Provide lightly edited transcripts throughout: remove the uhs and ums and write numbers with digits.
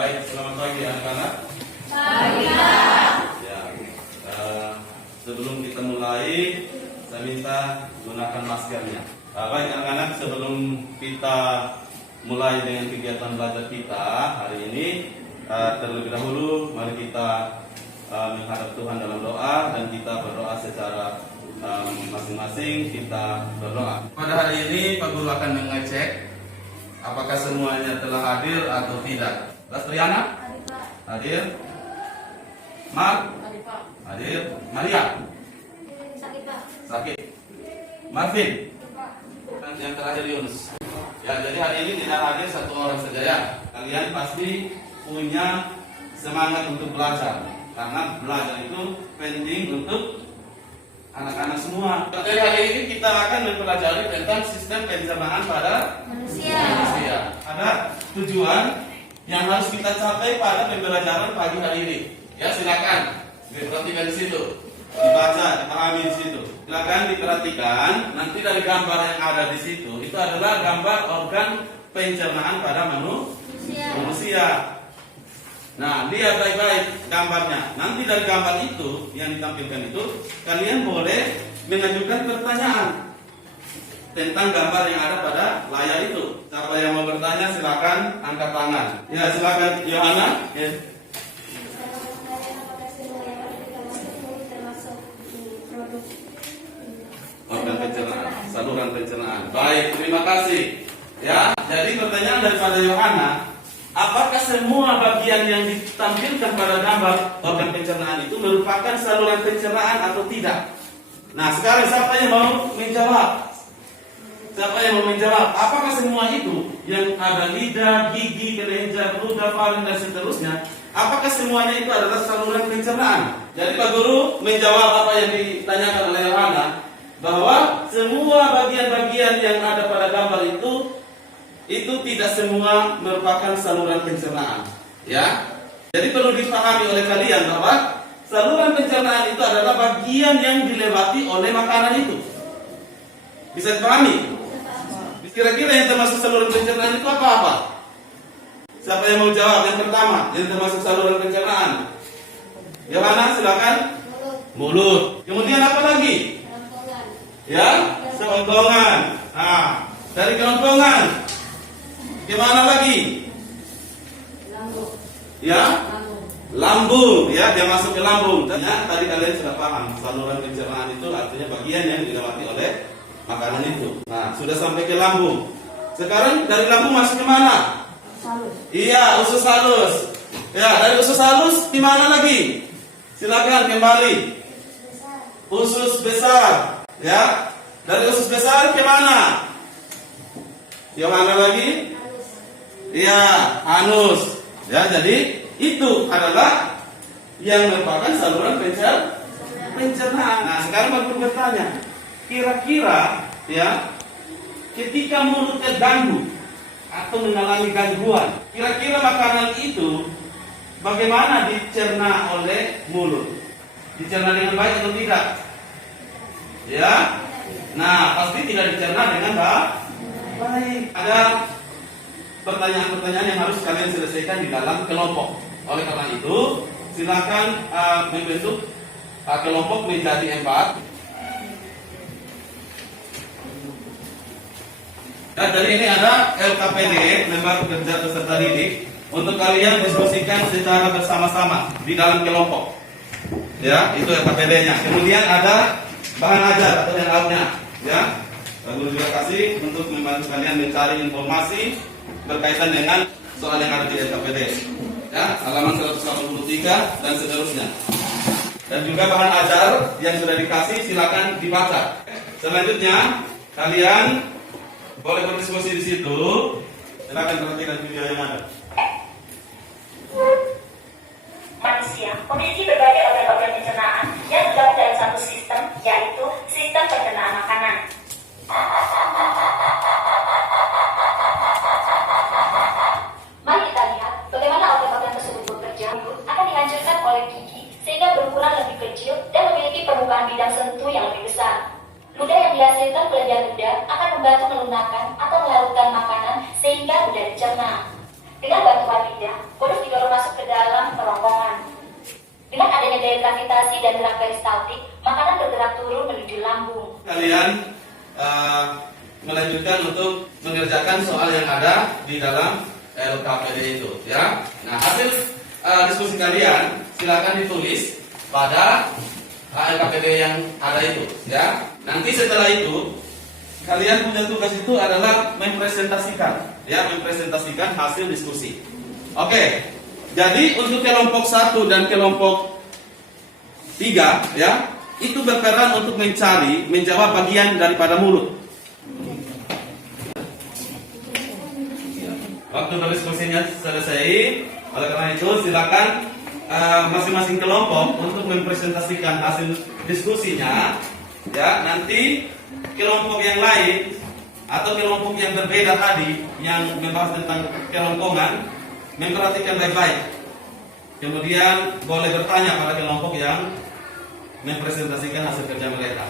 Baik, selamat pagi anak-anak. Pagi, Pak. Ya, sebelum kita mulai, saya minta gunakan maskernya. Baik anak-anak, sebelum kita mulai dengan kegiatan belajar kita hari ini, terlebih dahulu mari kita menghadap Tuhan dalam doa dan kita berdoa secara masing-masing. Kita berdoa. Pada hari ini Pak Guru akan mengecek apakah semuanya telah hadir atau tidak. Lastriana? Hadir, Pak. Hadir. Mark? Hadir, Pak. Hadir. Maria? Sakit, Pak. Sakit. Marvin? Pak. Dan yang terakhir Yunus. Ya, jadi hari ini tidak hadir satu orang saja ya. Kalian pasti punya semangat untuk belajar, karena belajar itu penting untuk anak-anak semua. Dari hari ini kita akan mempelajari tentang sistem pencernaan pada manusia. Ada tujuan yang harus kita capai pada pembelajaran pagi hari ini. Ya, silakan diperhatikan di situ, dibaca, dipahami di situ. Silakan diperhatikan. Nanti dari gambar yang ada di situ itu adalah gambar organ pencernaan pada manusia. Nah, lihat baik-baik gambarnya. Nanti dari gambar itu yang ditampilkan itu, kalian boleh mengajukan pertanyaan tentang gambar yang ada pada layar itu. Siapa yang mau bertanya silakan angkat tangan. Ya, silakan Yohana. Ya. Organ pencernaan, saluran pencernaan. Baik, terima kasih. Ya, jadi pertanyaan daripada Yohana, apakah semua bagian yang ditampilkan pada gambar organ pencernaan itu merupakan saluran pencernaan atau tidak? Nah, sekarang siapa yang mau menjawab? Siapa yang mau menjawab? Apakah semua itu yang ada lidah, gigi, kelenjar, ludah, faring dan seterusnya? Apakah semuanya itu adalah saluran pencernaan? Jadi Pak Guru menjawab apa yang ditanyakan oleh Yohana, bahwa semua bagian-bagian yang ada pada gambar itu tidak semua merupakan saluran pencernaan. Ya. Jadi perlu dipahami oleh kalian bahwa saluran pencernaan itu adalah bagian yang dilewati oleh makanan itu. Bisa dipahami? Kira-kira yang termasuk saluran pencernaan itu apa-apa? Siapa yang mau jawab? Yang pertama, yang termasuk saluran pencernaan. Yohana, silakan. Mulut. Kemudian apa lagi? Ya, selangkongan. Nah, dari kelongkongan kemana lagi? Lambung. Ya, Lambung. lambung. Ya, dia masuk ke lambung. Ya, tadi kalian sudah paham saluran pencernaan itu artinya bagian yang dilewati oleh makanan itu. Nah, sudah sampai ke lambung. Sekarang dari lambung masuk ke mana? Halus. Iya, usus halus. Ya, dari usus halus di mana lagi? Silakan kembali. Usus besar. Ya, dari usus besar ke mana? Yohana lagi? Iya, anus. Ya, jadi itu adalah yang merupakan saluran pencernaan. Nah, sekarang aku bertanya, kira-kira ya, ketika mulut terganggu atau mengalami gangguan, kira-kira makanan itu bagaimana dicerna oleh mulut? Dicerna dengan baik atau tidak? Ya, nah pasti tidak dicerna dengan baik. Ada pertanyaan-pertanyaan yang harus kalian selesaikan di dalam kelompok. Oleh karena itu, silakan membentuk kelompok menjadi 4. Nah, dari ini ada LKPD, lembar kerja peserta didik, untuk kalian diskusikan secara bersama-sama di dalam kelompok. Ya, itu LKPD-nya. Kemudian ada bahan ajar atau handout-nya. Ya, Pak Guru juga kasih untuk membantu kalian mencari informasi berkaitan dengan soal yang ada di LKPD. Ya, halaman 183 dan seterusnya. Dan juga bahan ajar yang sudah dikasih silakan dibaca. Selanjutnya, kalian boleh berdiskusi di situ. Silakan perhatikan video yang ada. Manusia memiliki berbagai organ-organ pencernaan yang tergabung dalam satu sistem, yaitu sistem pencernaan makanan. Mari kita lihat bagaimana organ-organ tersebut bekerja. Akan dihancurkan oleh gigi sehingga berukuran lebih kecil dan memiliki permukaan bidang sentuh yang lebih besar. Ludah yang dihasilkan kelenjar ludah akan membantu melunakkan atau melarutkan makanan sehingga mudah dicerna. Dengan bantuan lidah, kodok didorong masuk ke dalam kerongkongan. Dengan adanya daya gravitasi dan gerak peristaltik, makanan bergerak turun menuju lambung. Kalian melanjutkan untuk mengerjakan soal yang ada di dalam LKPD itu, ya. Nah, hasil diskusi kalian silakan ditulis pada LKPD yang ada itu, ya. Nanti setelah itu kalian punya tugas itu adalah mempresentasikan, ya, mempresentasikan hasil diskusi. Oke. Jadi untuk kelompok 1 dan kelompok 3, ya, itu berperan untuk menjawab bagian daripada mulut. Waktu diskusinya selesai, oleh karena itu silakan masing-masing kelompok untuk mempresentasikan hasil diskusinya, ya. Nanti kelompok yang lain atau kelompok yang berbeda tadi yang membahas tentang kerongkongan memperhatikan baik-baik. Kemudian boleh bertanya pada kelompok yang mempresentasikan hasil kerja mereka.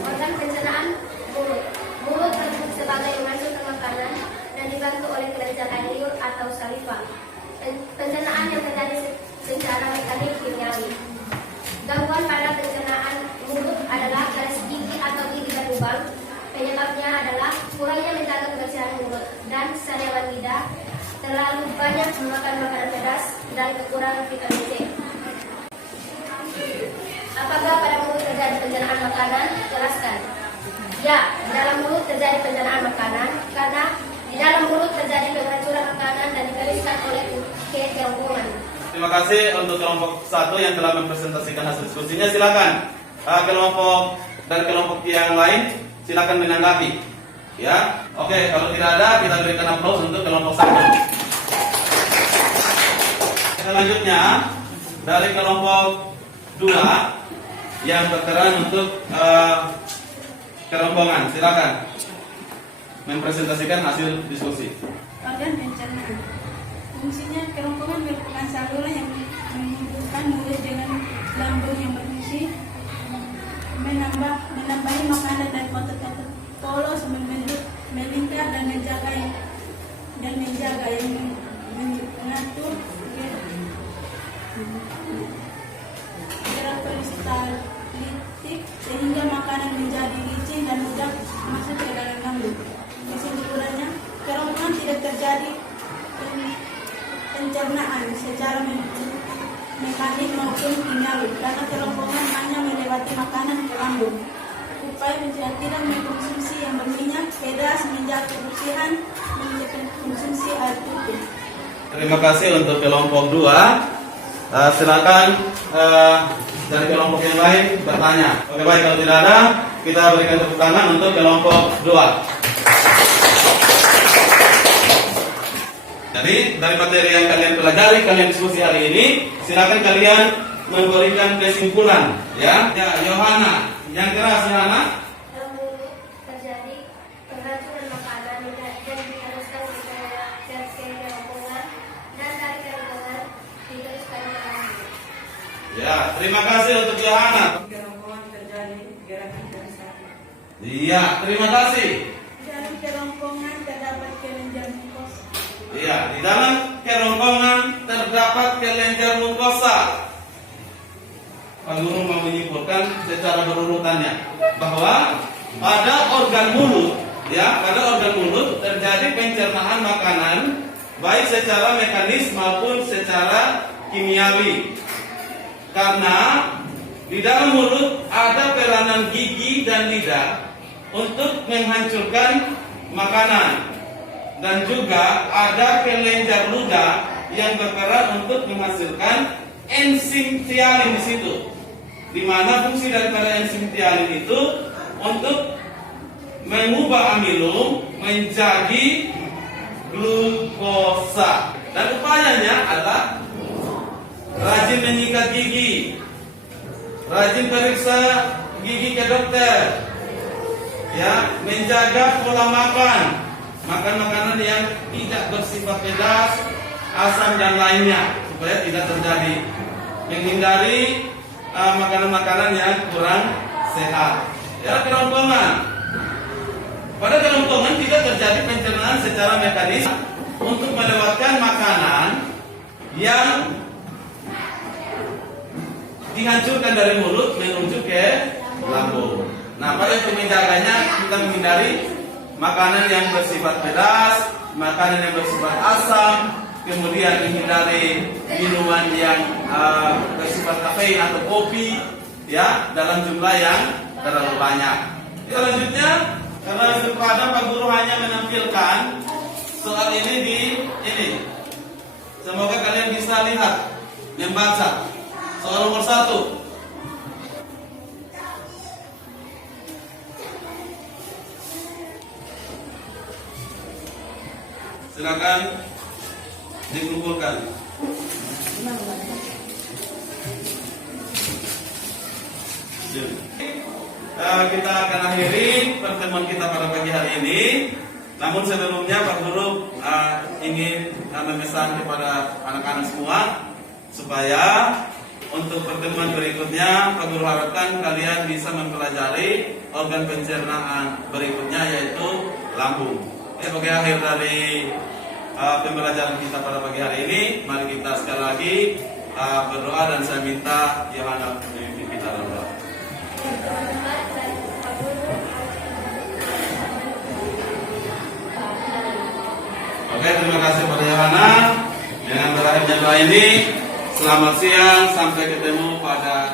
Organ pencernaan mulut. Mulut berfungsi sebagai memasukkan makanan dan dibantu oleh kelenjar air liur atau saliva. Pencernaan yang terjadi secara mekanik kimiawi. Gangguan pada pencernaan mulut adalah garis gigi atau gigi berlubang. Penyebabnya adalah kurangnya menjaga kebersihan mulut dan sariawan lidah, terlalu banyak memakan makanan pedas, dan kekurangan vitamin C. Apakah pada mulut terjadi pencernaan makanan? Jelaskan. Ya, di dalam mulut terjadi pencernaan makanan karena di dalam mulut terjadi penghancuran makanan dan digariskan oleh kerongkongan. Terima kasih untuk kelompok 1 yang telah mempresentasikan hasil diskusinya. Silakan kelompok dan kelompok yang lain silakan menanggapi. Ya, oke. Kalau tidak ada, kita berikan aplaus untuk kelompok 1. Selanjutnya dari kelompok 2 yang berperan untuk kerongkongan, silakan mempresentasikan hasil diskusi. Organ pencernaan. Fungsinya kerongkongan merupakan saluran yang menghubungkan mulut dengan lambung yang berfungsi menambahi makanan dan kotor-kotor polos, melingkar dan menjaga yang mengatur gerak peristaltik sehingga makanan menjadi licin dan mudah masuk ke dalam lambung. Kesimpulannya, kerongkongan tidak terjadi pencernaan secara mekanik maupun kimiawi karena kerongkongan hanya melewati makanan ke lambung. Upaya pencegahan tidak mengkonsumsi yang berminyak, pedas, menjaga kebersihan, mengkonsumsi air putih. Terima kasih untuk kelompok 2. Silakan dari kelompok yang lain bertanya. Oke, baik, kalau tidak ada, kita berikan tepuk tangan untuk kelompok 2. Jadi dari materi yang kalian pelajari, kalian diskusi hari ini, silakan kalian memberikan kesimpulan, ya. Ya, Yohana, yang keras, Yohana. Dalam mulut terjadi penghancuran makanan dan diharuskan ke kerongkongan, dan dari kerongkongan diteruskan ke lambung. Ya, terima kasih untuk Yohana. Kerongkongan terjadi gerakan peristaltik. Iya, terima kasih. Dalam kerongkongan terdapat kelenjar mukosa. Iya, di dalam kerongkongan terdapat kelenjar mukosa. Pak Guru mau menyimpulkan secara berurutannya bahwa pada organ mulut, ya, pada organ mulut terjadi pencernaan makanan baik secara mekanis maupun secara kimiawi. Karena di dalam mulut ada peranan gigi dan lidah untuk menghancurkan makanan, dan juga ada kelenjar ludah yang berperan untuk menghasilkan enzim tialin di situ. Di mana fungsi daripada enzim tialin itu untuk mengubah amilum menjadi glukosa. Dan upayanya adalah rajin menyikat gigi, rajin periksa gigi ke dokter, ya, menjaga pola makan, makan makanan yang tidak bersifat pedas, asam dan lainnya supaya tidak terjadi, menghindari makanan-makanan yang kurang sehat. Ya, kerongkongan. Pada kerongkongan tidak terjadi pencernaan secara mekanis untuk melewatkan makanan yang dihancurkan dari mulut menuju ke lambung. Nah, pada untuk menjaganya kita menghindari makanan yang bersifat pedas, makanan yang bersifat asam, kemudian menghindari minuman yang bersifat kafein atau kopi, ya, dalam jumlah yang terlalu banyak. Selanjutnya, karena kepada Pak Guru hanya menampilkan soal ini di ini. Semoga kalian bisa lihat, membaca. Soal nomor 1. Silakan dikumpulkan. Kita akan akhiri pertemuan kita pada pagi hari ini. Namun sebelumnya Pak Guru ingin memesan kepada anak-anak semua supaya untuk pertemuan berikutnya Pak Guru harapkan kalian bisa mempelajari organ pencernaan berikutnya yaitu lambung. Sebagai akhir dari pembelajaran kita pada pagi hari ini, mari kita sekali lagi berdoa dan saya minta Yohana memimpin kita dalam doa. Oke, terima kasih pada Yohana. Dengan berakhirnya doa ini, selamat siang, sampai ketemu pada